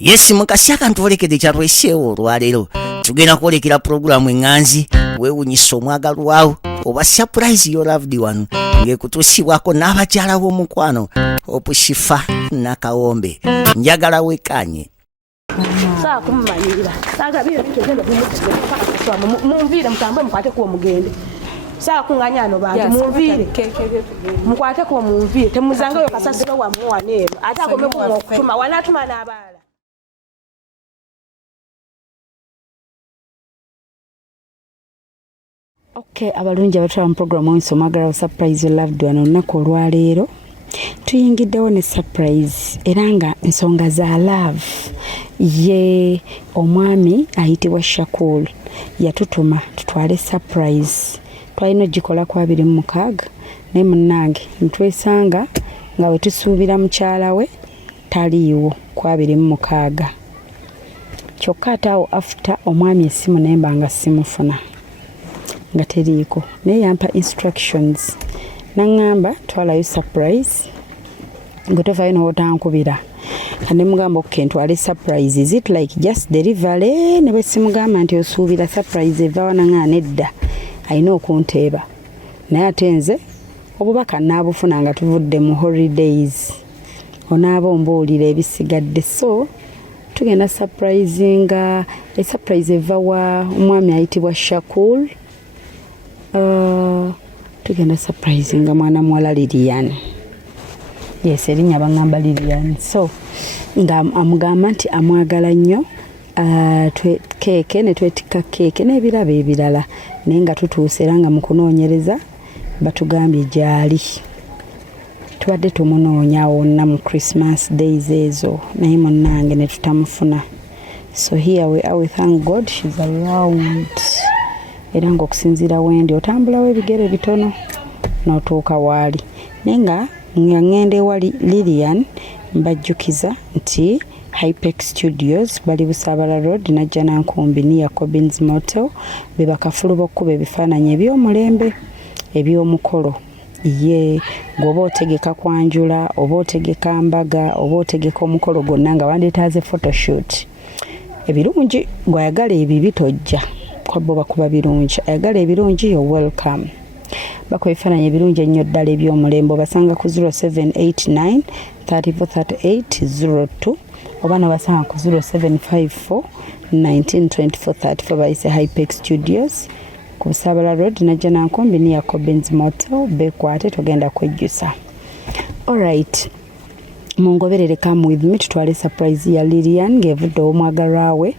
Yes mukasi akantuolekede kyatweshewo olwaleero tugenda kwolekera programu enganzi weewunyisa omwagalwawo oba surprise your loved one ngekutusibwako n'abakyala b'omukwano opushifa nakawombe njagala wekanye saa kumumanyira sanga byo bintu genda mumvire mutambwe mukwate kuwo mugende saa kunganyano bantu mumvire mukwate kuwo mumvire temuzangayo kasasiro wa muwane ate akome kumutuma wanatuma n'abala. Okay, abalungi abatwala mu programu ensomagala surprise your loved one olunaku olwaleero tuyingiddewo ne surprise era nga ensonga za love ye omwami ayitibwa Shakur yatutuma tutwale surprise twalina ogikola ku 26 naye munnange ntwesanga nga we tusuubira mukyala we taliiwo ku 26 kyokka ate awo after omwami essimu naye mba nga simufuna nga teriiko naye yampa instructions nangamba twalayo surprise ngotovayo n'otankubira kandi mugamba okay ntwale surprise is it like just delivery ne bwe simugamba nti osuubira surprise eva wananga nedda ayina okunteeba naye ate nze obubaka naabufuna nga tuvudde mu holidays onaaba ombuulira ebisigadde so tugenda surprisinga surprise eva wa omwami ayitibwa Shakur tugenda surprisinga mwana muwala Lilian. Yes, erinnya bangamba Lilian. So nga amugamba nti amwagala nnyo keeke ne twetika keeke n'ebirabo ebirala naye nga tutuuse era nga mu kunoonyereza batugambye gyali tubadde tumunoonya wonna mu Christmas days ezo naye munnange ne tutamufuna. So here we are, we thank God she's around. Era ng'okusinziira wendi otambulawo ebigere bitono n'otuuka waali naye nga ngende wali Lilian mbajjukiza nti Hypex Studios bali Busaabala Road najja Nankumbi niya Cobbins Motel be bakafulu b'okkuba ebifaananyi eby'omulembe eby'omukolo ye ng'oba otegeka kwanjula oba otegeka mbaga oba otegeka omukolo gwonna nga wandeetaaze photoshoot ebirungi gwayagala ebibi tojja kwabo bakuba birungi ayagala ebirungi yo welcome bakwefananya ebirungi ennyo ddala eby'omulembe basanga ku 0789 343802 oba nobasanga ku 0754 192434 bayise Hypex Studios ku Busaabala Road najja Nankumbi niya Cobbins Motel bekwate togenda kwejjusa. Alright, mungoberere come with me tutwale surprise ya Lilian ngevudde omwagalwa we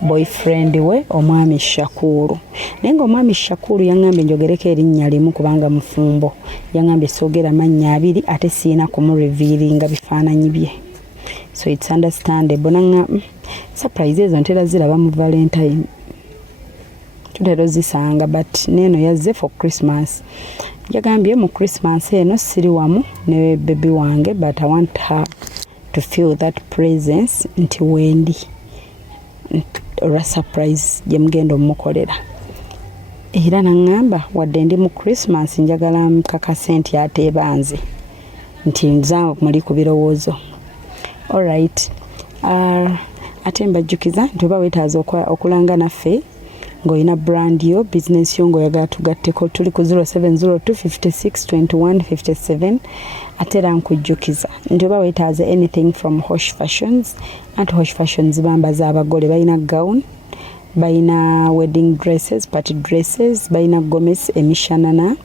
boyfriend we omwami Shakur. Nenga omwami Shakur yangambe njogereko erinnya limu kubanga mufumbo yangambe sogera mannya abiri ate siina kumurevealinga bifaananyi bye. So it's understandable nanga surprise ezo ntera ziraba mu Valentine tutero zisanga but neno yazze for Christmas. Yagambye mu Christmas eno siri wamu ne baby wange but I want her to feel that presence nti wendi or surprise jemgendo mukolera era nangamba wadde ndi mu Christmas njagala mkakase nti atebanze nti nzangu muli ku birowoozo. Alright, ate mbajjukiza nti oba weetaaza okulanga naffe ng'olina brand yo business yo ng'oyagala tugatteko tuli ku 0702 56 21 57 ate era nkujjukiza nti oba weetaaza anything from Hosh Fashions anti Hosh Fashions bambaza abagole balina gown balina wedding dresses party dresses balina gomesi emishanana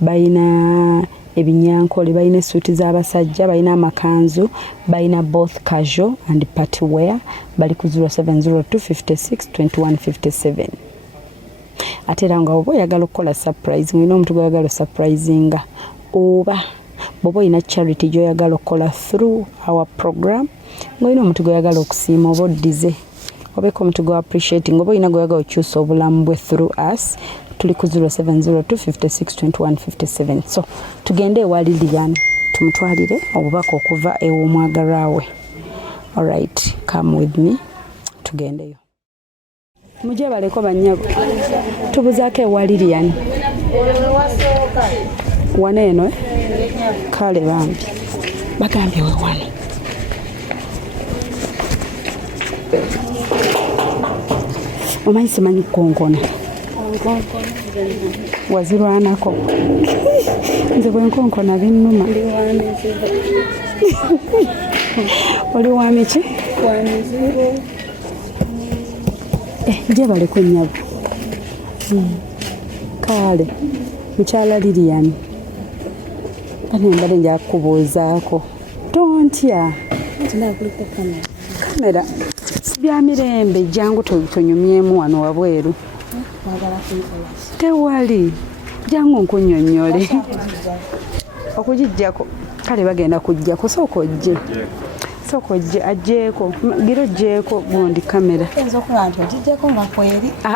balina ebinyankole balina suuti z'abasajja balina amakanzu balina both casual and party wear bali ku 0702 56 21 57 ate era nga oba oyagala okukola surprise mulina omuntu gw'oyagala surprisinga oba bw'oba olina charity gy'oyagala okukola through our program ng'olina omuntu gw'oyagala okusiima oba oddize obeeko omuntu gwe appreciating oba olina gw'oyagala okyusa obulamu bwe through us tuli ku 0702 56 21 57. So tugende ewa Lilian tumutwalire obubaka okuva ew'omwagalwa we. Alright, come with me tugendeyo. Mujje baleko banyago tubuzaako ewa Lilian wana eno kale bambi bagambye we wano omanyi simanyi kukonkona wazirwanako nze bwe nkonkona binnuma oli wa miki gye baleko nnyabo kale mukyala Lilian kanembale nja kukubuuzaako tontya kamera bya mirembe jangu tonyumyemu wano wabweru tewali jangu nkunyonyole okugijjako kale bagenda kujjako sooka ojje ajjeeko giro jjeeko gundi kamera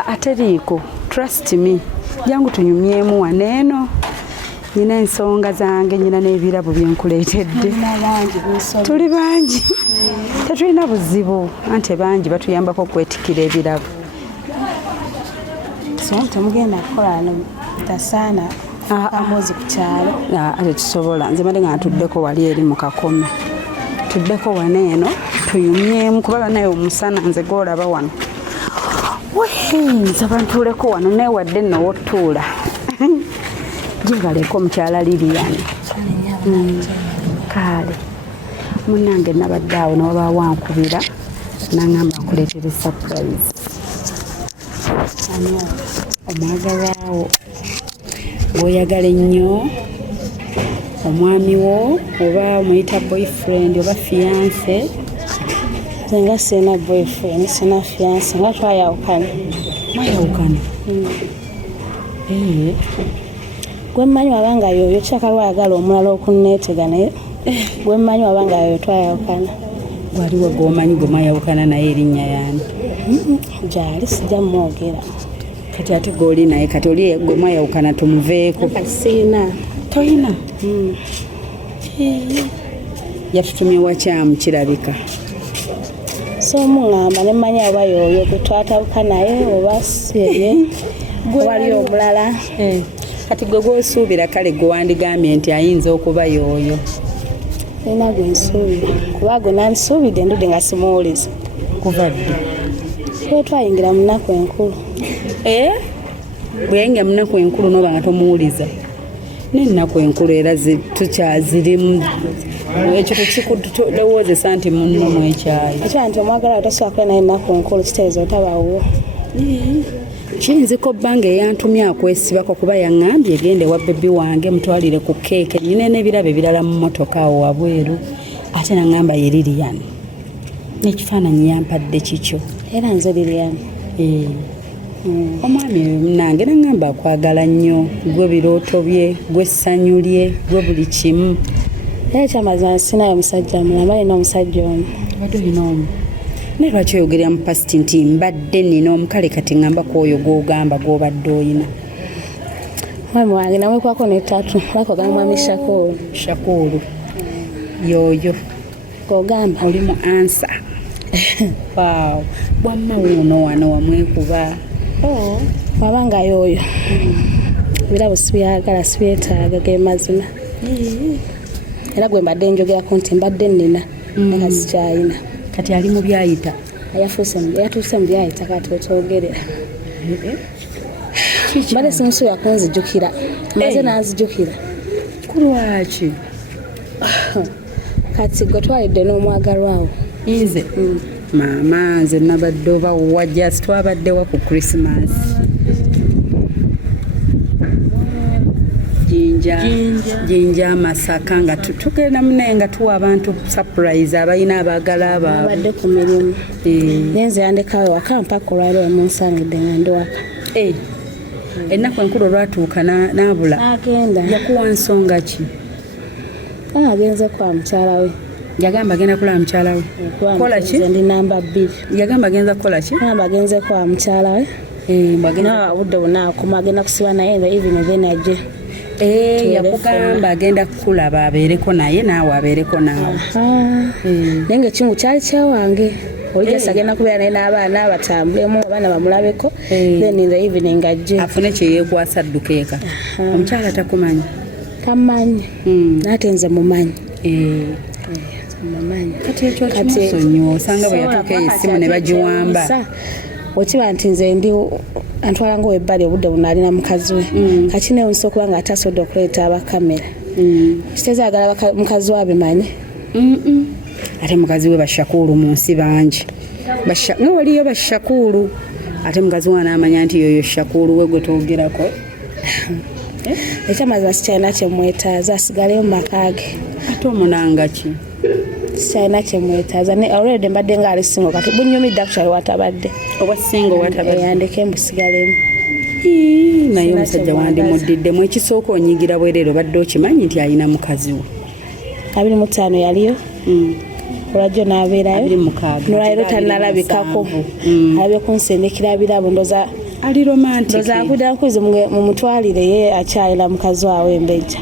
ateriiko trust me jangu tunyumyemu waneeno nina ensonga zange nyina n'ebirabo byenkuleetedde tuli bangi tetulina buzibu anti bangi batuyambako okwetikira ebirabo temugenda kukola tasaana amozi ku kyalo ate tusobola nze mali nga tuddeko wali eri mu kakome tuddeko waneeno tuyumyemu kubala naye omusana nze gwolaba wano nze bantuuleko wano naye wadde nno wottuula gyebaleko mukyala Lilian kale munnange nabadde awo nawaba wankubira naŋŋamba nkuleetere surprise omwagalwawo gw'oyagala ennyo omwami wo oba omuyita boyfriend oba fiance nga sina boyfriend sina fiance nga twayawukana gwe mmanyi wabanga yoyo kyaka lwayagala omulala okunneetega naye gwe mmanyi wabanga yoyo twayawukana waliwo gwomanyi gwe mwayawukana naye erinnya yani gyali sijja mwogera kati ate goli naye kati oli gwe mwayawukana tumuveeko siina toyina yatutumye wakyamu kirabika so muŋŋamba ne mmanyi oba yoyo gwe twatabuka naye oba siye wali omulala kati gwe gwosuubira kale gwe wandigambye nti ayinza okuba yoyo nina gwe nsuubira kuba gwe nandisuubidde endudde nga simuwuliza kuva ddi kwe twayingira mu nnaku enkulu bwe yayingira mu nnaku enkulu nooba nga tomuwuliza n'ennaku enkulu era tukyazirimu ekyo tekikulowoozesa nti munno mwekyayi ekyo nti omwagala otasobola kuba naye ennaku enkulu kitegeeza otabawo kiyinzika obbanga eyantumye akwesibako kuba yaŋŋambye egende wa bebi wange mutwalire ku keeke nyina n'ebirabo ebirala mu mmotoka awo wabweru ate naŋŋamba ye Lilian n'ekifaananyi yampadde kikyo era nze Lilian omwami nange naŋŋamba akwagala nnyo gwe birooto bye gwe essanyu lye gwe buli kimu era ekyamazima sinayo omusajja mulamba alina omusajja omu badde olina omu naye lwaki oyogerera mu pasiti nti mbadde nina omukale kati ŋŋamba ku oyo gw'ogamba gw'obadde oyina mwami wange namwekwako n'ettatu lakogamba mwami Shakulu yoyo gogamba oli mu ansa waaw bwamma wuuno wano wamwekuba wabanga yoyo ebirabo sibyagala sibyetaaga ge mazima era gwe mbadde njogerako nti mbadde nina naye sikyayina kati ali mu byayita yatuuse mu byayita kati wetwogerera mbadde simusuubira kunzijjukira maze nanzijjukira kulwaki kati gwe twalidde n'omwagalwawo nze maama nze nabadde oba wajja twabaddewa ku Christmas jinja amasaka nga tugenda munaye nga tuwa abantu surprise abalina abaagala abaabwe badde ku mirimu nenze yandekawe waka mpaka olwaliwo munsangidde nga ndi waka ennaku enkulu olwatuuka n'abula agenda yakuwa nsonga ki agenze kwa mukyala we yagamba agenda kulaba mukyala we kola ki ndi namba 2 yagamba agenza kukola ki namba agenze kwa mukyala we obudde bunaakuma agenda kusiba naye nga even then ajje yakugamba agenda kukulaba abeereko naye naawe abeereko naawe naye nga ekimu kyali kyawange olijasa agenda kubeera naye n'abaana batambulemu abaana bamulabeko then in the evening ajje afune kyeyeekwasa adduka eka omukyala takumanyi tamanyi naate nze mumanyi kati ekyo kimusonyiwa osanga bwe yatuuka eyo essimu ne bagiwamba okiba nti nze ndi antwala ng'owebbali obudde buno alina mukazi we kati newunyisa okuba nga atasobodde okuleeta abakamera kiteeza agala mukazi we abimanyi ate mukazi we bashakulu mu nsi bangi nga waliyo bashakulu ate mukazi we anaamanya nti yoyo shakulu we gwe twogerako ekyamazima sikyalina kyemwetaaza asigaleyo mu maka ge ate omunanga ki sikyalina kyemwetaaza already mbadde nga ali singo kati bunyumidde akukyali watabadde oba singo watabadde yandeke mbusigalemu naye omusajja wandimuddidemu ekisooka onyigira bwereero badde okimanyi nti alina mukazi we 25 yaliyo olwajjo n'abeerayo nolwaliro tannalabikako alabye kunsendekera birabo ndoza ali romantic ndoza akudira nkuzi mu mutwalire ye akyalira mukazi wawe embejja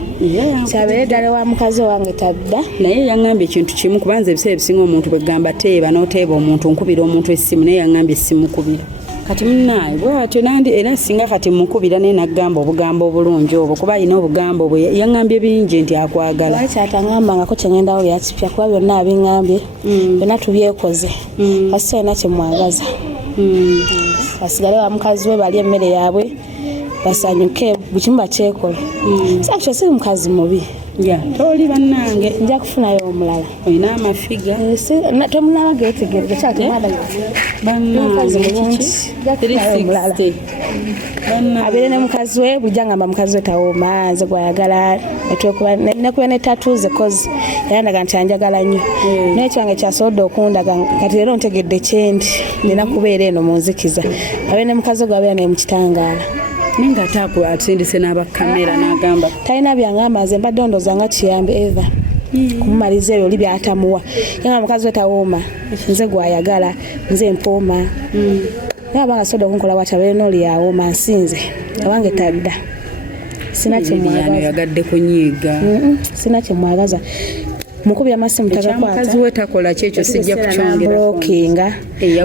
kyabeere ddala wa mukazi wange tadda naye yaŋŋambye ekintu kimu kubanza ebiseera ebisinga omuntu bwegamba teeba n'oteeba omuntu nkubira omuntu essimu naye yaŋŋambye essimu kubira kati munaaye bwatyo nandi era singa kati mukubira naye naggamba obugambo obulungi obwo kuba alina obugambo bwe yaŋŋambye bingi nti akwagala wali kyatangambangako kyengendawo lyakipya kuba byonna abiŋŋambye byonna tubyekoze kasi kyalina kyemwagaza basigale wa mukazi we balya emmere yaabwe basanyuke bukimu bakyekola sakyo si mukazi mubi toli bannange nja kufunayo omulala olina amafiga tomunala getegereza abeere ne mukazi we bujja ngamba mukazi we tawooma nze gwayagala nekuba netatuuze kozi yayandaga nti anjagala nnyo naye kyange kyasobodde okundaga kati leero ntegedde kyendi nina kubeera eno mu nzikiza abeere ne mukazi we gwabeera naye mu kitangaala ninga ataku atsindise n'abakamera n'agamba talina byangamba nze mbadde ndooza nga kiyambe eva kumumaliza ebyo oli byatamuwa yanga mukazi we tawooma nze gwayagala nze mpooma naye abanga soda okunkola bwati abeere n'oli yawooma nsinze awange tadda sina yagadde kunyiiga sina kyemwagaza mukubya amasimu tagakwata mukazi we takola kyekyo sijja kukyongera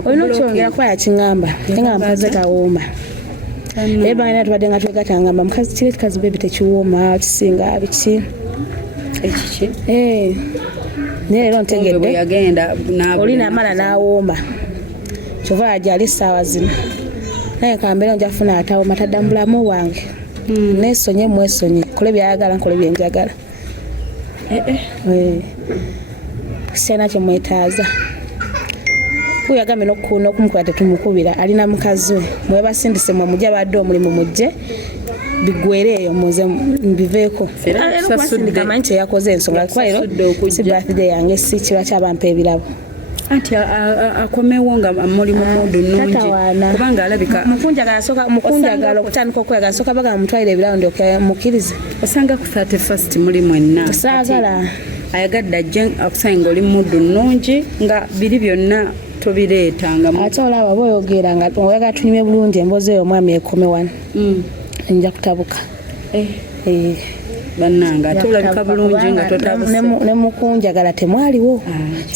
olina okukyongera kuba yakiŋŋamba nga mukazi we tawooma ebanga tubadde nga twegatangamba mukazi kire tukazi bebi tekiwooma kisinga biki ekiki naye leero ntegedde oli namala n'awooma kyova ajali essaawa zino naye kambeera nja kufuna atawooma tadda mu bulamu bwange nesonye mwesonye nkole byayagala nkole byenjagala sikyalina kyemwetaaza kuyagambye n'okumukuba tetumukubira alina mukazi we mwebasindise mwe mujja badde omulimu mujje bigwere eyo muze mbiveeko kamanyi kyeyakoze ensonga kuba leero si birthday yange si kiba kyabampa ebirabo anti akomewo nga mulimu mudu nungi kubanga alabika mukunjagala okutandika okweyagala soka baga mutwalire ebirabo ndyoke mukkirize osanga ku 31st muli mwenna saagala ayagadde ajje akusange oli mudu nungi nga biri byonna tobireetanga ate olaba bwoyogera nga oyagala tunyume bulungi emboozi eyo omwami ekome wano nja kutabuka bannanga ate olabika bulungi nga totabuse ne mukunjagala temwaliwo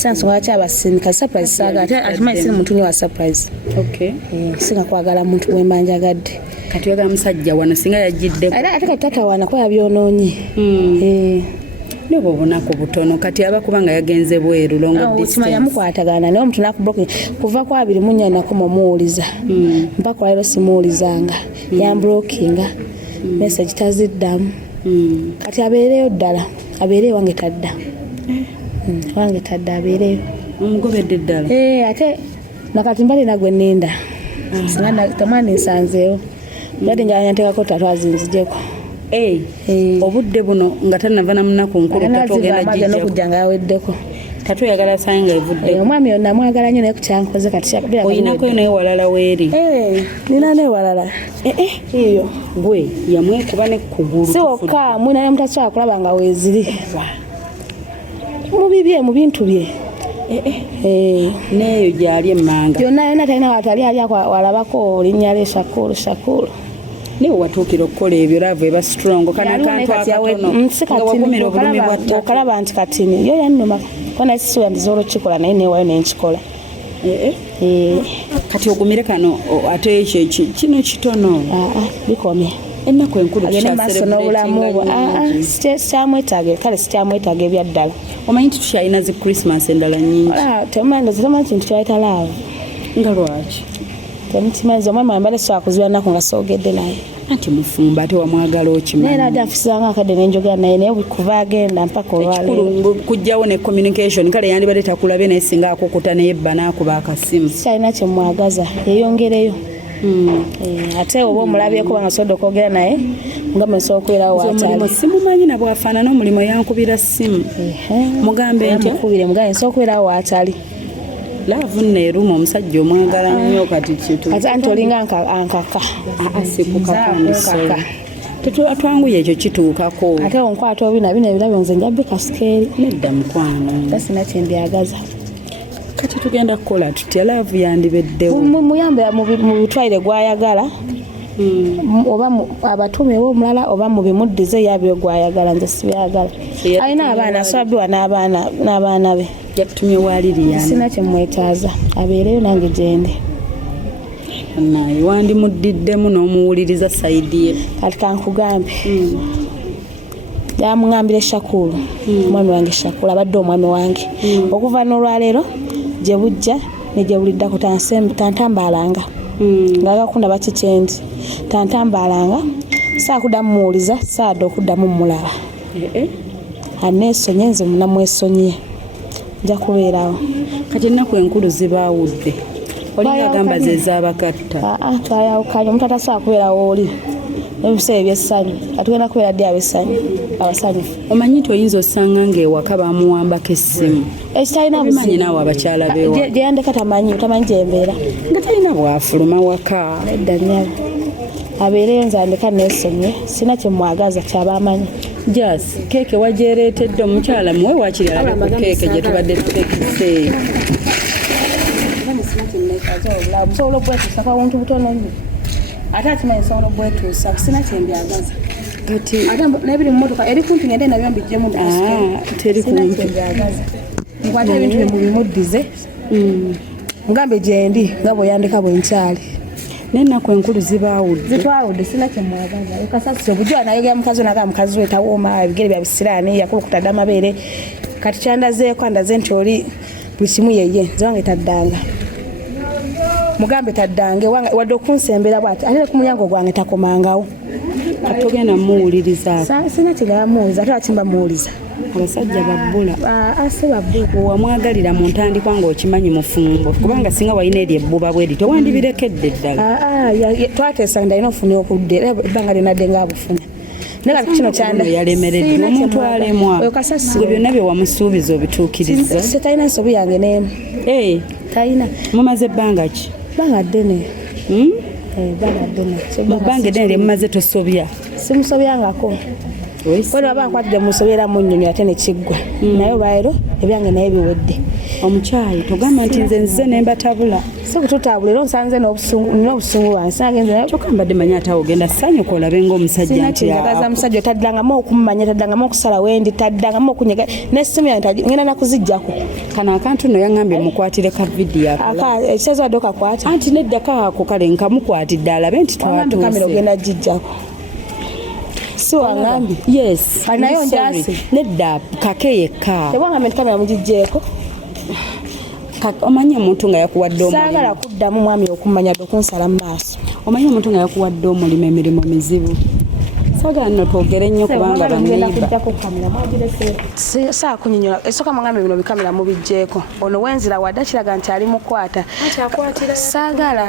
sansonga lwaki abasindika surprise saagala ate akimanyi siri muntu nyo wa surprise singa kwagala muntu wemanjagadde kati oyagala musajja wano singa yajjiddeko ate kati tatawaana kuba yabyonoonye nebo bunaku butono kati aba kubanga yagenze bweru longo distance yamukwatagana naye omuntu nakubloki kuva kwa 24 nakoma muwuliza mpaka leero simuwulizanga yamblokinga message taziddamu kati abeereyo ddala abeereyo wange tadda wange tadda abeereyo omugobedde ddala ate nakati mbali nagwe ninda singa tamani nsanzeewo badi njagala nteekako tatwazinzijeko obudde buno nga tanava na munaku nkulu tatogenda nokujjanga yaweddeko tatoyagala sanga evudde omwami yonna mwagala nnyo naye kukyankoze kati oyinako naye walala weeri nina naye walala eyo gwe yamwekuba ne kugulu si wokka mwina ne mutasobola kulaba nga weeziri mubibye mu bintu bye neeyo gyali emmanga yonna talina watali ali walabako linnya lye shakulu niwe watuukira okukola ebyo laavu eba strong kana kantu akatono nga wagumira obulumi bwa ttaka okalaba nti katini yo yannuma kona sisi yandiza olukikola naye newayo nenkikola kati ogumire kano ate kino kitono bikomye ennaku enkulu agende maaso n'obulamu bwo sikyamwetaaga kale sikyamwetaaga ebyaddala omanyi nti tukyalina zi Christmas endala nnyingi temandoza tamanyi kintu kyayita laavu nga lwaki temukimanyiza omwami ambale sobola kuziba nnaku nga soogedde naye anti mufumba ate wamwagala okimanyi naye nadde afisanga akadde nenjogera naye naye kuva agenda mpaka olwaleero kujjawo ne communication kale yandibadde takulabye naye singa akukuta neyebba n'akuba akasimu sikyalina kyemwagaza yeyongereyo ate oba omulabyeko banga sobola okwogera naye nga mwesobola okubeerawo omulimu simumanyi na bwafaanana omulimu yankubira simu mugambe ntya mukubire mugambe nsobola okubeerawo waatali laavu neeruma omusajja omwagala nnyo kati kitu ate anti olinga ankaka sikukakamisola tetwanguye ekyo kituukako ate onkwata obina bino ebirabyo nze njabbe kasikeeri nedda mukwano tasina kyendyagaza kati tugenda kukola tutya laavu yandibeddewo muyambe mu butwaire gwayagala oba abatumewo omulala oba mubimuddize yabyo gwayagala nze sibyagala alina abaana asobola biwa n'abaana be yatumye waali Liyana sina kyemwetaaza abeereyo nange gyende naye wandimudiddemu n'omuwuliriza sayidi ye kati kankugambe yamuŋambire Shakulu omwami wange Shakulu abadde omwami wange okuva n'olwaleero gye bujja ne gye buliddako tantambalanga ng'agakunda bakikyendi tantambalanga saakuddamu muwuliza saadde okuddamu mulaba aneesonye nze munamwesonye nja kubeerawo kati ennaku enkulu zibaawudde olinga agamba ze zaabakatta twayawukanye omuntu atasobola kubeerawo oli ebiseera ebyessanyu atugenda kubeera ddi abasanyufu omanyi nti oyinza osanga ng'ewaka bamuwambako essimu ekitalina bimanyi naawe abakyala beewa gye yandeka tamanyi gyembeera nga talina bwafuluma waka nedda nnyabo abeereyo nze andeka neesomye sina kyemwagaza kyabaamanyi jas keeke wagyereetedde omukyala muwe wakiri alabe ku keeke gye tubadde tutekise osobola obwetuusa kwa buntu butono nnyo ate akimanyi sobola obwetuusa sina kyembyagaza kati ate nebiri mu motoka eri kumpi ngende nabyo mbijjemu teri kumpi kyembyagaza nkwate ebintu bye mubimuddize mugambe gyendi nga bweyandika bwenkyali n'ennaku enkulu zitwawudde sina kyemwagaza ekasasise obujwa nayogera mukazi naga mukazi we tawooma ebigere bya bisiraani yakulukuta dde amabeere kati kyandazeeko andaze nti oli buli kimu yeye nze wange taddanga mugambe taddange wadde okunsembera bwati ate ku mulyango gwange takomangawo kati togenda muwulirizaako sina kigaba muwuliza ate wakimba muwuliza abasajja babbula ase babbula wamwagalira mu ntandikwa ng'okimanyi mufumbo kubanga singa walina eri ebbuba bweri tewandibirekedde ddala twateesa ndalina ofune okudde ebbanga lyonadde ngaabufuna naye kati kino yalemereddwa omuntu alemwa gwe byonna bye wamusuubiza obituukiriza talina nsobi yange n'emu talina mumaze ebbanga ki bbanga ddene mu bbanga eddene lyemumaze tosobya simusobyangako wena aba nkwatidde musobyeramu nnyonyi ate nekiggwa naye olwaleero ebyange naye biwedde omukyayi togamba nti nze nzize nembatabula sikututabula era onsanze n'obusungu bwange sinagenze kyokka mbadde manyi ate awo ogenda sanyuka olabe ng'omusajja nti sinakyenjagaza musajja otaddangamu okumumanya taddangamu okusala wendi taddangamu okunyega n'essimu yange ngenda nakuziggyako kano akantu no yaŋŋambye mukwatire ka vidiyo ekisazo wadde okakwata anti neddako ako kale nkamukwatidde alabe nti twatuuse ogenda gijjako si waŋŋambye yes naye onjasi nedda kake yekka tebwangambe nti kamera mugijjeeko omanyi omuntu nga yakuwadde omulimu saagala kuddamu mwami okumanya dde okunsala mu maaso omanyi omuntu nga yakuwadde omulimu emirimu mizibu saagala nno twogere nnyo kubanga saakunyonyola esooka mugambe bino bikamera mubijjeeko ono wenzira wadde kiraga nti ali mukwata saagala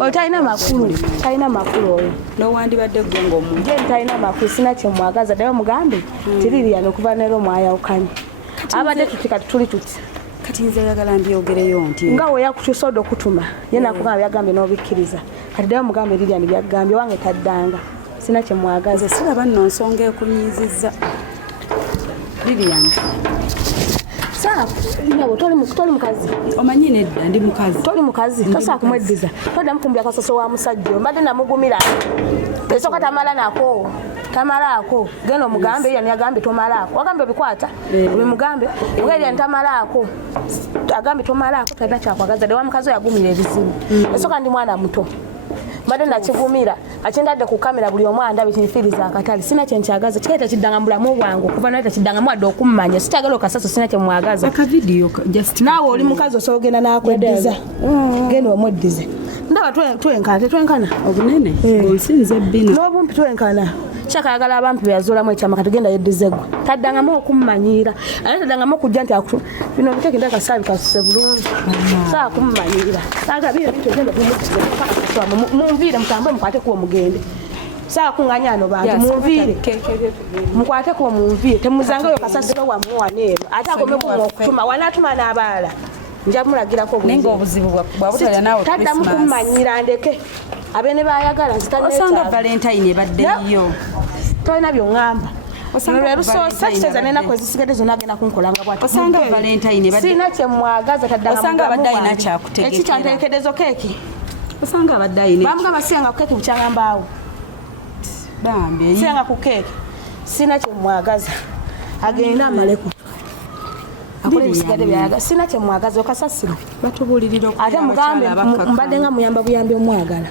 oyo talina makulu oyo nowandibadde gwe ngaomuntu talina makulu sina kyemwagaza ddayo mugambe tiririano okuva neero mwayawukanye abadde tuti kati tuli tuti kati nze yagala mbyogereyo nti nga weyakukyusa odde okutuma ye nakugamba byagambye n'obikkiriza kati ddayo mugambe liriani byagambye wange taddanga sina kyemwagaza siraba nno nsonga ekunyiizizza liriani toli mukazi omanyi nedda ndi mukazi toli mukazi tosobola kumweddiza toddamu kumbya kasoso wa musajja mbadde namugumira esooka tamalaako genda omugambe eriani agambye tomalaako wagambye obikwata obimugambe oga eriani tamalaako agambye tomalaako talina kyakwagaza dde wa mukazi oyo agumira ebizibu esooka ndi mwana muto mbadde nakigumira akyendadde ku kamera buli omu andabye kinfiriza akatale sina kyenkyagaza kikae tekiddanga mu bulamu bwange okuva naye tekiddangamu wadde okummanya sikyagala okasaso sina kyemwagaza akavidiyo naawe oli mukazi osobola ogenda nakweddiza genda omweddize ndaba twenkana obunene gonsinze bina n'obumpi twenkana kyakayagala abampi beyazuulamu ekyama katugenda yeddizegwa taddangamu okummanyiira ate taddangamu okujja nti bino biteeke ndaka saabi kasuse bulungi saa kummanyiira saagabire bintu egenda bimukisaamu munviire mutambe mukwate kuwo mugende saa kuŋŋanya ano bantu munviire mukwate kuwo munviire temuzangayo kasasiro wammwe waneero ate agomekumu okutuma wanaatuma n'abalala nja mulagirako nenga obuzibu bwabutala naawe taddamu kummanyiira ndeke abene bayagala osanga valentine ebaddeyo tolina byoŋŋamba lwerusosa kiteeza nenaku ezisigadde zonna agenda kunkolanga bwatosanga valentine siina kyemwagaza osanga abadde alina kyakutegeera ekikyanteekedezo keeki osanga abadde alina bamugamba siyanga ku keeki bukyangambaawo bambi siyanga ku keeki siina kyemwagaza agenda amaleku akole ebisigadde byayaga siina kyemwagaza okasasiro batubulirira ate mugambe mbadde nga muyamba buyambi omwagala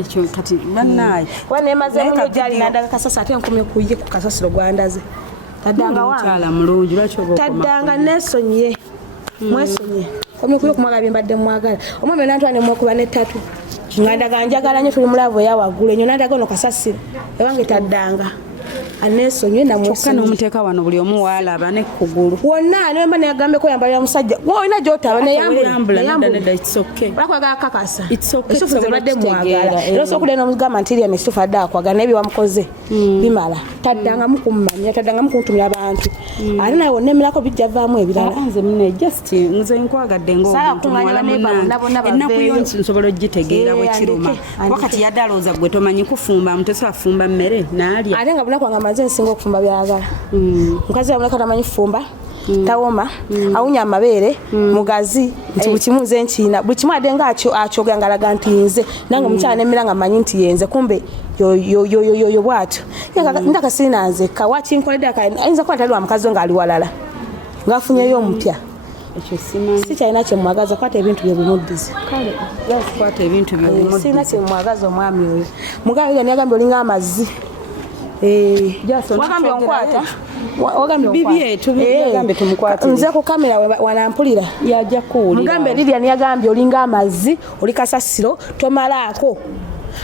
ekyo kati bannaye wanemaze muno gyali nandaga kasasa ate nkomye kuye ku kasasiro gwandaze taddanga wange mulungi lwaki oba taddanga nesonyiye mwesonyiye komye kuye kumwagala mbadde mwagala omwami nantwane mwokuba n'ettatu ngandaga njagala nnyo tuli mulavo yawaggulu enyo nandaga ono kasasiro ewange taddanga anesonyiye namwesonyiye n'omuteeka wano buli omu waalaba ne kugulu wonna niwemba neyagambeko yambalira musajja woolina gyotaba neyambulakwagala kakasa ekitufu zebadde mwagala era osobola okulya n'omugamba nti lya nekitufu adde akwagala naye byewamukoze bimala taddangamu kummanya taddangamu kuntumya abantu ate naye wonna emirako bijja vaamu ebirala nze mune just nze nkwagadde ngaennaku yo nsobola ogitegeera bwekiruma wakati yadde alowooza gwe tomanyi kufumba mutesa afumba mmere naalya ate nga bunaku amaze nsinga okufumba byagala mukazi wamuleka tamanyi kufumba tawoma awunya amabeere mugazi nti bukimu nze nkiina buli kimu adde nga akyogera ngalaga nti nze nange omukyala nemmera nga mmanyi nti yenze kumbe yoyoyoyo bwatyo ndaka sirina nzekka wakinkoledde ayinza kuba tali wa mukazi we ng'ali walala ng'afunyeyo omupya si kyalina kyemwagaza kwata ebintu byebimuddizi sirina kyemwagaza omwami oyo mugabe nga niyagambye olinga amazzi wagambye onkwata nze ku kamera wanampulira mugambe Lidia niyagambye olinga amazzi oli kasasiro tomalaako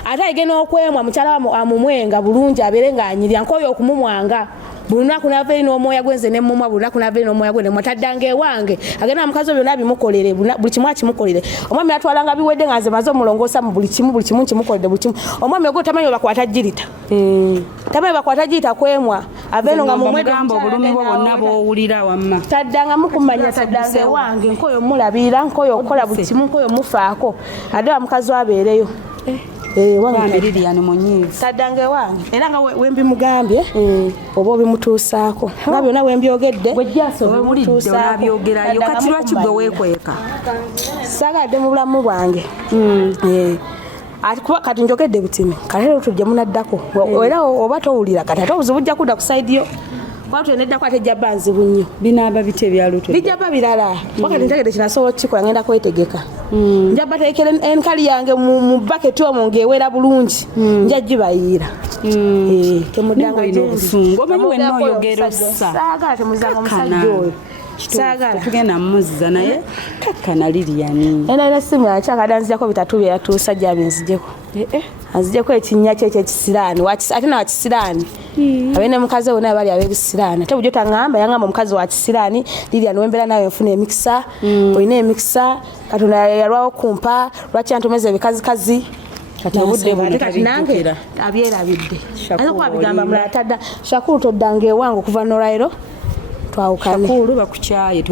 ate ayigena okwemwa mukyala amumwenga bulungi abeere ng'anyirya nkoyo okumumwanga buli lunaku nava eri n'omwoya gwenze nemmumwa buli lunaku nava eri n'omwoya gwe nemmumwa taddanga ewange agenda mukazi oyo byonna bimukolere buli kimu akimukolere omwami atwalanga biwedde nga nze maze omulongoosa mu buli kimu nkimukolere buli kimu omwami ogwo tamanyi bakwata jirita tamanyi bakwata jirita kwemwa ave eno nga mumwegamba obulumi bwo bwonna bwowulira wamma taddanga mukumanya taddanga ewange nkoyo mulabira nkoyo okukola buli kimu nkoyo mufaako ate wa mukazi abeereyo taddanga ewange era nga wembimugambye oba obimutuusaako nga byonna wembyogedde kati lwaki gwe weekweka saagadde mu bulamu bwange kati njogedde butimi kaleero tujja munaddako era oba towulira kati ate obuzibu bujja kudda ku saidi yo watu eneddako ate ejja bba nzibu nnyo binaaba bite ebyaluto bijja bba birala wakati ntegedde kinasobola kikola ngenda kwetegeka njabba teekera enkali yange mu baketi omwo ng'ewera bulungi nja gibayiira temuddanga omanyi wenna oyogera ossa saagala temuzanga omusajja oyo saagala tugenda mumuzza naye kakkana Lilian ena essimu yakyakadda nzijako bitatu byeyatuusa gyabi nzijeko anzijeko ekinnya kye ekyekisiraani ate nawakisiraani abene mukazi we naye bali ab'ebisiraani ate bujjo taŋŋamba yaŋŋamba omukazi wa kisiraani Lilian wembeera nawe nfuna emikisa olina emikisa katonda yalwawo kumpa lwaki antomeza ebikazikazi kati obudde bwe kati nange abyerabidde ayinza kuba bigamba mulala tadda Shakulu toddanga ewange okuva n'olwaliro twawukane Shakulu bakukyaye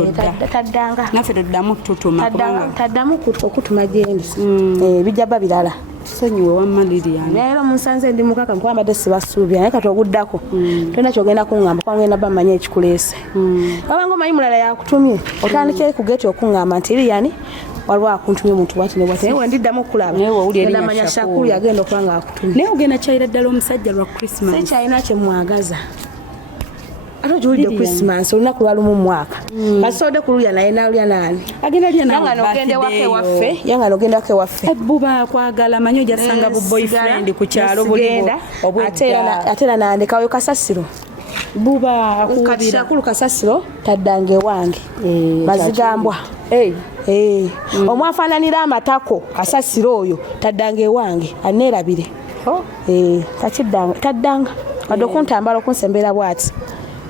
taddanga naffe toddamu tutuma taddamu okutuma gyendi bijja bba birala sonyiwe wamma Lilian leero munsanze ndi mukaka nkuba mbadde sibasuubira naye kati oguddako tolina kyogenda kuŋŋamba kuba ngenda bba mmanyi ekikuleese wabanga omanyi mulala yakutumye otandikire ku geeti okuŋŋamba nti Lilian waliwo akuntumye omuntu bwati ne bwati naye wendiddamu okulaba ndamanya Shakulu yagenda okuba nga akutumye naye ogenda kyayira ddala omusajja lwa Christmas si kyalina kyemwagaza ate ogiwulidde Christmas olunaku lwalumu mu mwaka kasode kululya naye nalulya nani yanga nogende wake waffe buba akwagala manyi ojasanga bu boyfriend ku kyalo bulibo ate era nandekayo kasasiro buba akubira Shakulu kasasiro taddanga ewange mazigambwa omwafaananira amatako kasasiro oyo taddanga ewange aneerabire taddanga wadde okuntambala okunsembera bwati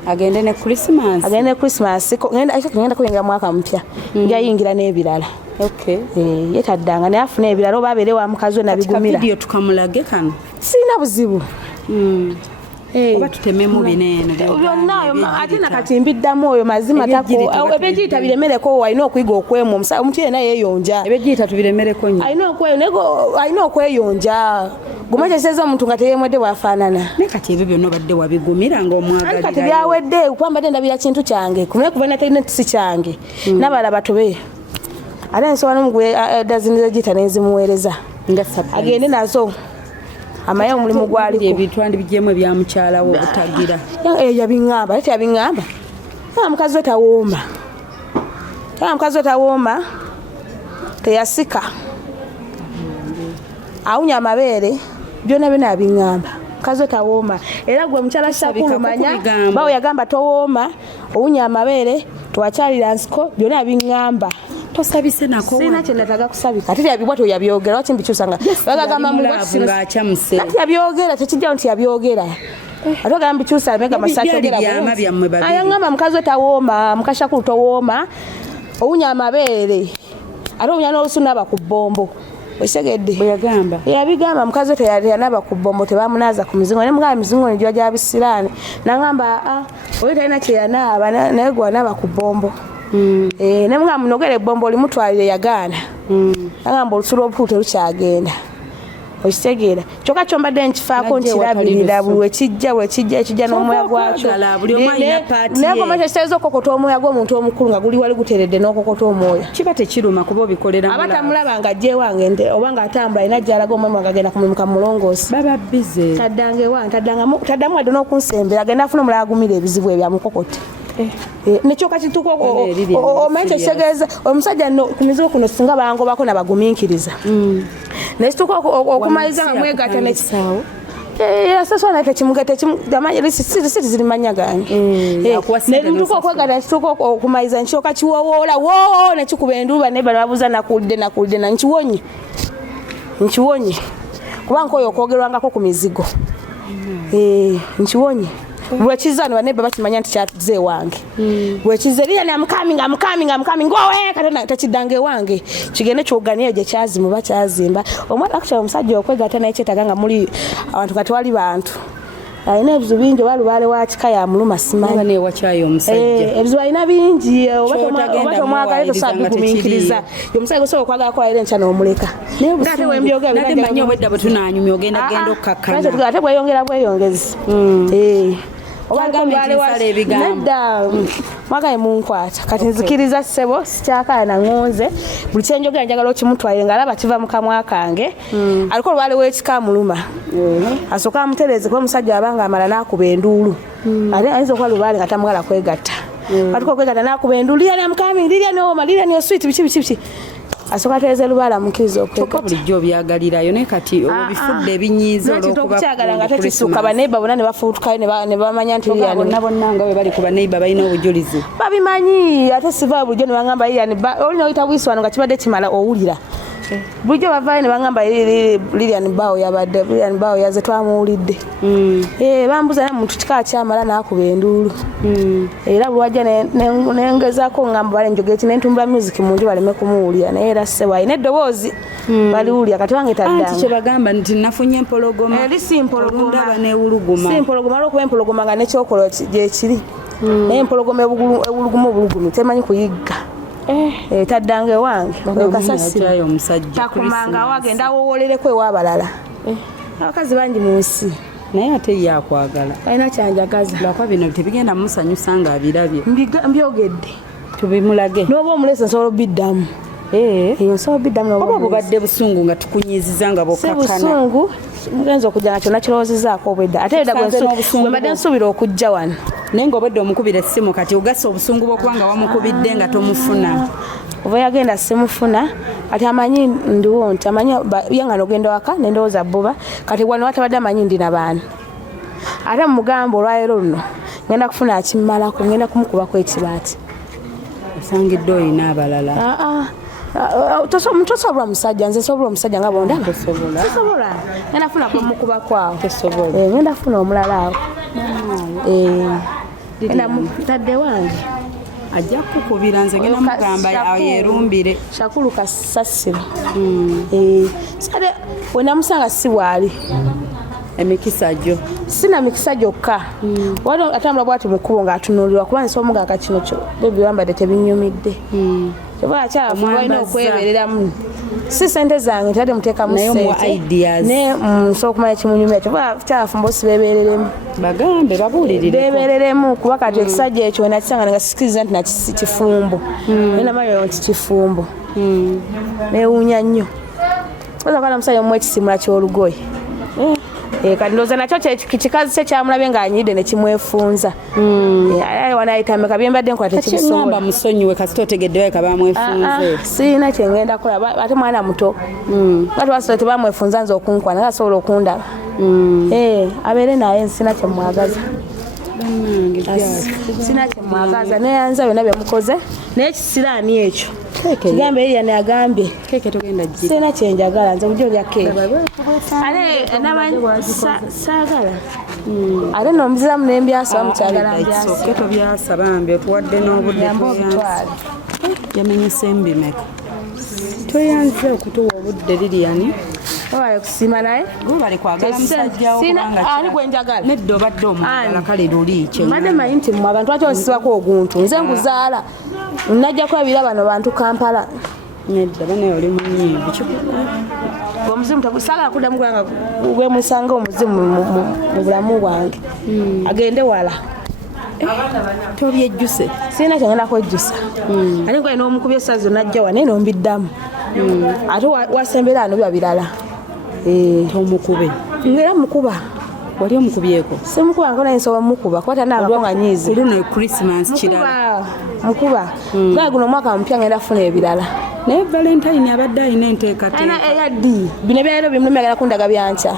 agende ne Christmas ngenda kuyingira mwaka mpya njayingira n'ebirala ye taddanga naye afuna ebirala oba abeere wa mukazi we nabigumira tukamulage kano sirina buzibu oba tutememu bineeno byonna ate nakati mbiddamu oyo mazima ebegiyita biremereko alina okuyiga okwemu omuntu yenna yeeyonja ebegiyita tubiremereko nnyo alina okweyonja guma kyeseza omuntu nga teyemwedde bwafaanana naye kati ebyo byonna obadde wabigumira ng'omwagalira kati byawedde kuba mbadde ndabira kintu kyange kumye kuba natalina si kyange n'abala batobe ate nsobola n'omuguye dazini zegiyita nenzimuweereza agende nazo amaye omulimu gwaliko ebintu andibijjemu ebya mukyalawo obutagira yabiŋŋamba ate yabiŋŋamba mukazi we tawooma teyasika awunya amabeere byonna byonna yabiŋŋamba mukazi we tawooma era gwe mukyala sakulumanya bawe yagamba towooma owunya amabeere twakyalira nsiko byonna yabiŋŋamba tosabise nako sina kyenataga kusabika ate yabibwatyo yabyogera lwaki mbikyusanga bagagamba mulati yabyogera tekijjawo nti yabyogera ate ogamba mbikyusa mega masaayangamba mukazi we tawooma mukashakulu towooma owunya amabeere ate owunya n'olusu naba ku bbombo osegedde yabigamba mukazi we teyanaba ku bbombo tebamunaaza ku mizingo ne mugamba mizingo negiba gya bisiraani nagamba oyo talina kyeyanaaba naye gwe wanaba ku bbombo ne mugamba munogere ebbombo olimutwalire yagaana nagamba olusu lw'obukulu terukyagenda okitegeera kyokka kyombadde nkifaako nkirabirira buli wekijja n'omwoya gwakyo naye goma kyekitegeeza okukokota omwoya gw'omuntu omukulu nga guli wali guteredde n'okokota omwoya kiba tekiruma kuba obikolera aba tamulaba nga ajja ewange oba ng'atambula alina ajjalaga omwami wange agenda kumulimuka mulongoosi baba bize taddanga ewange taddamu wadde n'okunsembera agenda afuna omulala agumira ebizibu ebyamukokote nekyoka kituko omanyi kyekitegeeza omusajja ku mizigo kuno singa bangobako nabagumiikiriza nekituka okumaliza nga mwegatta nekisaawo siri zirimanya gange netuka okwegatta nekituka okumaliza nkyoka kiwowoola nekikuba enduba naye bano babuuza nakulidde nankiwonye kubanga oyo okwogerwangako ku mizigo nkiwonye bwekiza ne banebba bakimanya nti kyatuze ewange bwekize lira namukami ngowe kata takiddanga ewange kigende kyoganiyo gye kyazimu bakyazimba omwana akukyala omusajja okwegatta naye kyetaaga nga muli abantu kati wali bantu alina ebizu bingi oba lubaale wa kika yamuluma simanyi ebizu alina bingi oba tomwagala tosabigumiikiriza omusajja osobola okwagalako alira enkya n'omuleka ate ate bweyongera bweyongezi nedda mwagaye munkwata kati nzikiriza ssebo sikyakala naŋonze buli kyenjogera njagala okimutwalire ngaalaba kiva mu kamwa kange aliko olwali w'ekika muluma asooka amutereeze kuba omusajja abanga amala n'akuba enduulu ate ayinza okuba lubaale nga tamugala kwegatta katuka okwegatta n'akuba enduulu lirya namukami lirya nooma lirya neswiti biki asooka atereeze lubaale amukiriza okwegatta bulijjo obyagalirayo naye kati obifudde ebinyiiza olwokubakyagala nga tekisuuka baneiba bonna ne bafuutukayo ne bamanya nti bonna nga bwe bali ku baneiba balina obujulizi babimanyi ate siva bulijjo ne bagamba olina oyita bwiswano nga kibadde kimala owulira bulijjo bavaayo ne bagamba Lilian Bao yabadde Lilian Bao yaze twamuwulidde bambuza naye muntu kika kyamala n'akuba enduulu era bulwajja nengezaako ngamba bale njogera eki nentumbula music mu nju baleme kumuwulira naye era ssebo alina eddoboozi baliwulira kati wange taddanga kye bagamba nti nafunye empologoma si empologoma olwokuba empologoma nga nekyokolo gyekiri naye empologoma ebuluguma temanyi kuyigga taddanga ewange takumanga wagenda awowolereko ewabalala abakazi bangi mu nsi naye ate yakwagala alina kyanjagaza lwakwa bino tebigenda musanyusa nga abirabye mbyogedde tubimulage n'oba omulesa nsobola obiddamu oba bubadde busungu nga tukunyiziza nga bokkakana si busungu mugenza okujja nga kyonna kirowoozizaako obwedda ate edda gwembadde nsuubira okujja wano naye ng'obwedda omukubira essimu kati ogassa obusungu bw'okuba nga wamukubidde nga tomufuna oba yagenda simufuna kati amanyi ndiwo nti amanyi yanga nogenda waka nendowooza buba kati wano watabadde amanyi ndina baana ate mugamba olwaleero luno ngenda kufuna akimmalako ngenda kumukubako ekibaati osangidde olina abalala tosobola musajja nze sobola omusajja nga bonda tosobola ngenda funa mukuba kwawo ngenda funa omulala awo tadde wange ajja kukubira nze ngenda mugamba yerumbire Shakulu Kasasiro sade wenamusanga si bwali emikisa gyo sina mikisa gyokka waliwo atambula bwati mukubo ng'atunuulirwa kuba nsomuga akakino kyo bebi wambadde tebinyumidde kyova akyafu balina okwebereramu si sente zange tadde muteekamu sente nsobola okumanya kimunyumira kyova kyafu mbosi bebereremu bagambe babuulirire bebereremu kuba kati ekisajja ekyo wenakisanga nga sikiriza nti nakisi kifumbo nina manyi nti kifumbo neewuunya nnyo oza kana musajja omuwa ekisimula ky'olugoye kati ndowooza nakyo kikazi kye kyamulabe ng'anyidde ne kimwefunza wanayitameka bye mbadde nkola tekibisobola musonyiwe kasita otegeddewo eka bamwefunze siina kye ngenda kola ate mwana muto kati wasobola tebamwefunza nze okunkwana asobola okundaba abeere naye nsina kye mwagaza sina kye mwagaza neyanza byonna bye mukoze naye kisiraani ekyo kigambe eriya neyagambye sina kyenjagala nze bujo lya keeke saagala ate nomuziramu nembyasaba mukyagala tobyasaba bambi otuwadde n'obudde yamenyese embimeka toyanze okutuwa obudde liriyani owaye okusiima naye gubale kwagala musajjawo ani gwenjagala nedda obadde omwagala kale luli mbadde manyi nti mmwe abantu lwaki onsibako oguntu nze nguzaala najja kulabira bano bantu Kampala nedda bane oli mu nnyimbi omuzimu saagala kuddamu gwanga gwemusanga omuzimu mu bulamu bwange agende wala tobyejjuse sirina kyengenda kwejjusa ate nkole n'omukubi essaawa zonna ajja wa naye nombiddamu ate wasembera ano biba birala tomukube ngera mukuba wali omukubyeko simukuba nkona nsobola mukuba kuba tanangako nga nyiizi luno Christmas kirala mukuba ngaye guno omwaka mupya ngenda funa ebirala naye Valentine abadde alina enteekateeka eyaddi bino ebyalero bimu byagala kundaga byankya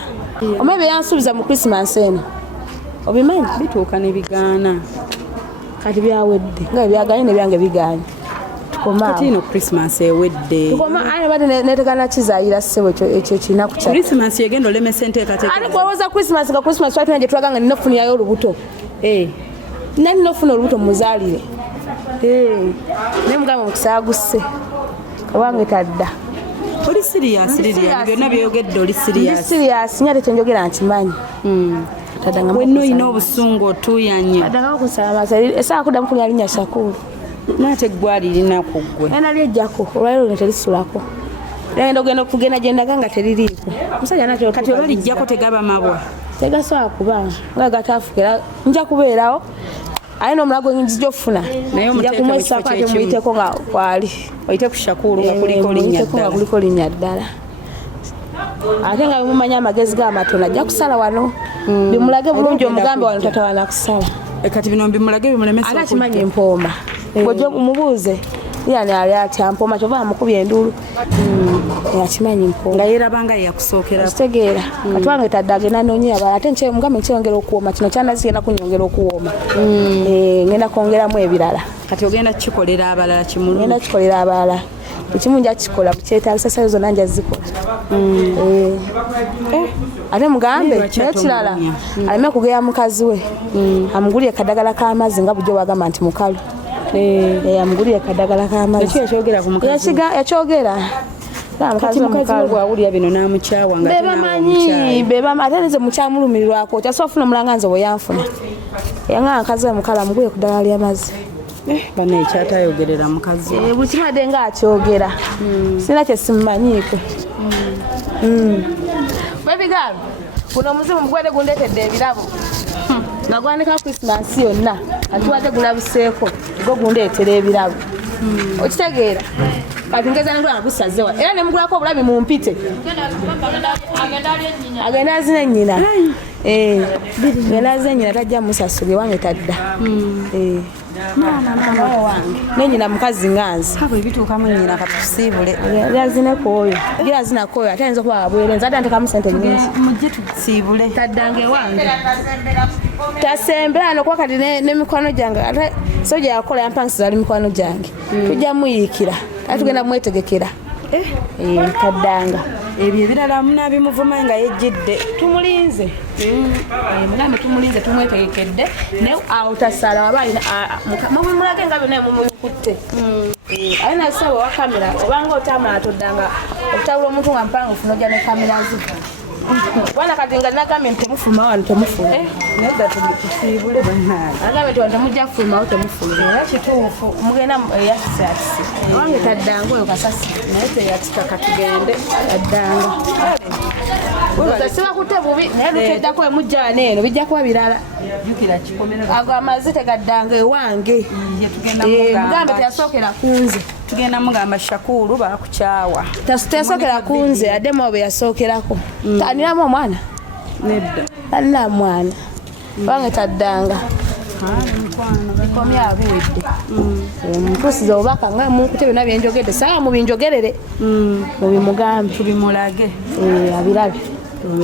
omanyi byeyansuubiza mu Christmas eno obimanyi bituuka ne bigaana kati byawedde nga byaganye nebyange biganye kati ino Christmas ewedde tukoma bade netegana kizaayira ssebo ekyo kinaku kya Christmas yegenda olemesa enteekateeka ani kuwooza Christmas nga Christmas twatuna gye twaganga nina okufunirayo olubuto nina okufuna olubuto muzaalire naye mugamba mukusaaguse kawange tadda oli serious liriya byonna byogedde oli serious nya ate kyenjogera nkimanyi wenna olina obusungu otuuyanye taddanga okunsala esaa kuddamu kulya linnya Shakulu naate gwali linaku gwe ena lyejjako olwaliro lino terisuulako ogenda okugenda gyendaga nga teririiko omusajja kati oba lijjako tegaba mabwa tegasobola kuba nga gataafukira nja kubeerawo aye n'omulago nzija okufuna nja kumwesako ate muyiteko nga kwali oyite ku Shakulu nga kuliko linnya ddala ate nga bimumanya amagezi g'amatono ajja kusala wano bimulage bulungi omugambe wano tatawana kusala kati bino bimulage bimulemesa ate akimanyi empooma bw'ojja umubuuze yani ali atya mpoma kyova amukubye enduulu akimanyi mpoma nga yerabanga yakusookera kitegeera kati wange tadde agenda noonyera bala ate mugambe nkyeyongera okuwooma kino kyanazigenda kunyongera okuwooma ngenda kwongeramu ebirala kati ogenda kikolera abalala kimulungi ngenda kikolera abalala ekimu nja kikola bukyetaagisa sayo zonna nja zikola ate mugambe naye kirala aleme kugera mukazi we amugulire ekadagala k'amazzi nga bujjo bagamba nti mukalu amugulire ekadagala k'amazzi yakyogera bwawulira bino n'amukyawa nga bebamanyi ate nze mukyamulumirirwako kyasobola ofuna mulanga nze bweyanfuna yanga nkazi we mukala amugulire ku ddagala ly'amazzi bana ekyatayogerera mukazi buli kimadde nga akyogera sina kye simumanyiiko webigambe guno omuzimu mugwedde gundeetedde ebirabo nga gwandika Christmas yonna atuwadde gulabiseeko go gundeetera ebirabo okitegeera kati ngeza nentwala gusazewa era nemugulako obulabi mumpite agenda azina ennyina genda azina ennyina tajja musasule wange tadda nenyina mukazi nganzi bituukamu nyina katusiibule yazineko oyo girazinako oyo ate ayinza okuba wabwerenza ate antekamu sente nyingi mujje tusiibule taddange ewange tasembera ano kwakati n'emikwano gyange ate so gye yakola yampangisiza ali mikwano gyange tujja muyiikira tugenda mwetegekera kaddanga ebyo ebirala munabimuvuma nga yejjidde tumulinze mugambe tumulinze tumwetegekedde ne awo tasala waba alina mumulage nga byonna mumubikutte alina saba wa kamera obanga otamala toddanga okutabula omuntu nga mpangufu nojja ne kamera ze bwana kati nga nagambe temufuluma wano temufuluma nedda tusiibule bannaabe agambe tiwano temujja kufulumawo temufuluma era kituufu mugenda eyasisatisi wange taddanga oyo kasasi naye teyatika katugende taddanga sibakutte bubi naye luteddako emujja wano eno bijja kuba birala jukira kikomera ago amazzi tegaddanga ewange mugambe teyasookera kunze tugenda mugamba Shakuru bakukyawa teyasookera kunze ate mwabe yasookerako taniramu omwana nedda tanina mwana wange taddanga bikomya abiwedde mutusiza obubaka nga munkute byonna byenjogedde sawa mubinjogerere mubimugambe tubimulage abirabe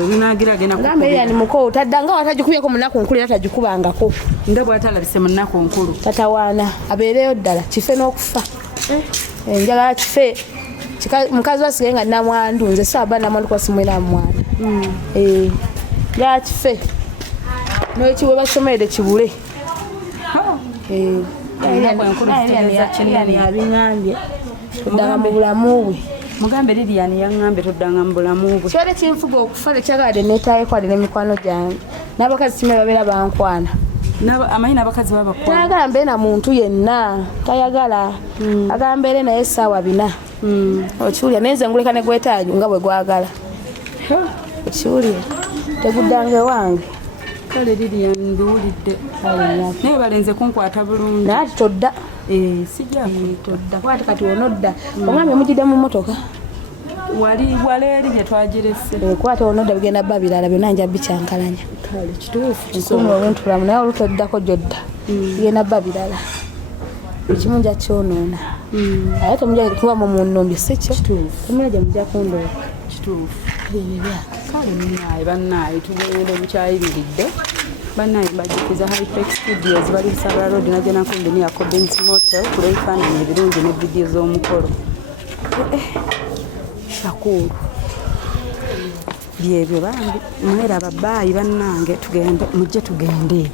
binagiragenda yani muko taddanga watagikubyeeko munaku nkulu era tagikubangako nga bwatalabise munaku nkulu tatawaana abeereyo ddala kife n'okufa njagala kife mukazi wasigaye nga namwandu nze saaba namwandu kuba simwera mwana njagala kife n'ekiwe basomeredde kibule abiŋambye toddanga mu bulamu bwe mugambe Lilian yaŋŋambe toddanga mu bulamu bwe kyole kinfuga okufa tekyagadde neetayekwade n'emikwano gyange n'abakazi kimwe babeera bankwana amanyi n'abakazi babakwana tayagala mbeere na muntu yenna tayagala agala mbeere naye essaawa 4 okiwulira naye nze nguleka ne gwetaaju nga bwe gwagala okiwulira teguddanga ewange kale Lilian mbiwulidde naye balenze kunkwata bulungi naye ati todda sijja todda kwati kati onodda omwami omugidde mu mmotoka waleeri gye twagirese kwata onodda bigenda bba birala byonna nja bikyankalanya kale kituufu kikumi obuntulamu naye olutoddako gyodda bigenda bba birala ekimu nja kyonoona aye temujja kuba mumunnumbye sikyo temula gye mujja kundooka kituufu kale munaaye bannaaye tugende bukyayimiridde bannaaye mbajjukiza Hypex Studios bali Nsabala Road najja nakumbi ni Cobbins Motel kule ebifaananyi ebirungi ne vidiyo z'omukolo Shakuru byebyo bambi mwera babaayi bannange tugende mujje tugende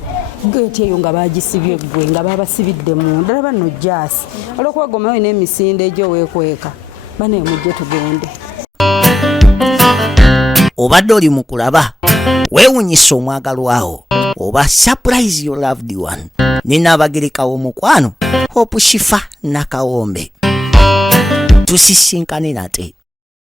geeti eyo nga bagisibye gwe nga babasibidde mu ddala banno jaasi olwokuba gomayo n'emisinde egyo weekweka bane mujje tugende obadde oli mu kulaba weewunyisa omwagalwawo oba surprise your loved one nina abagerekawo mukwano Hope Shifa Nakawombe tusisinkane nate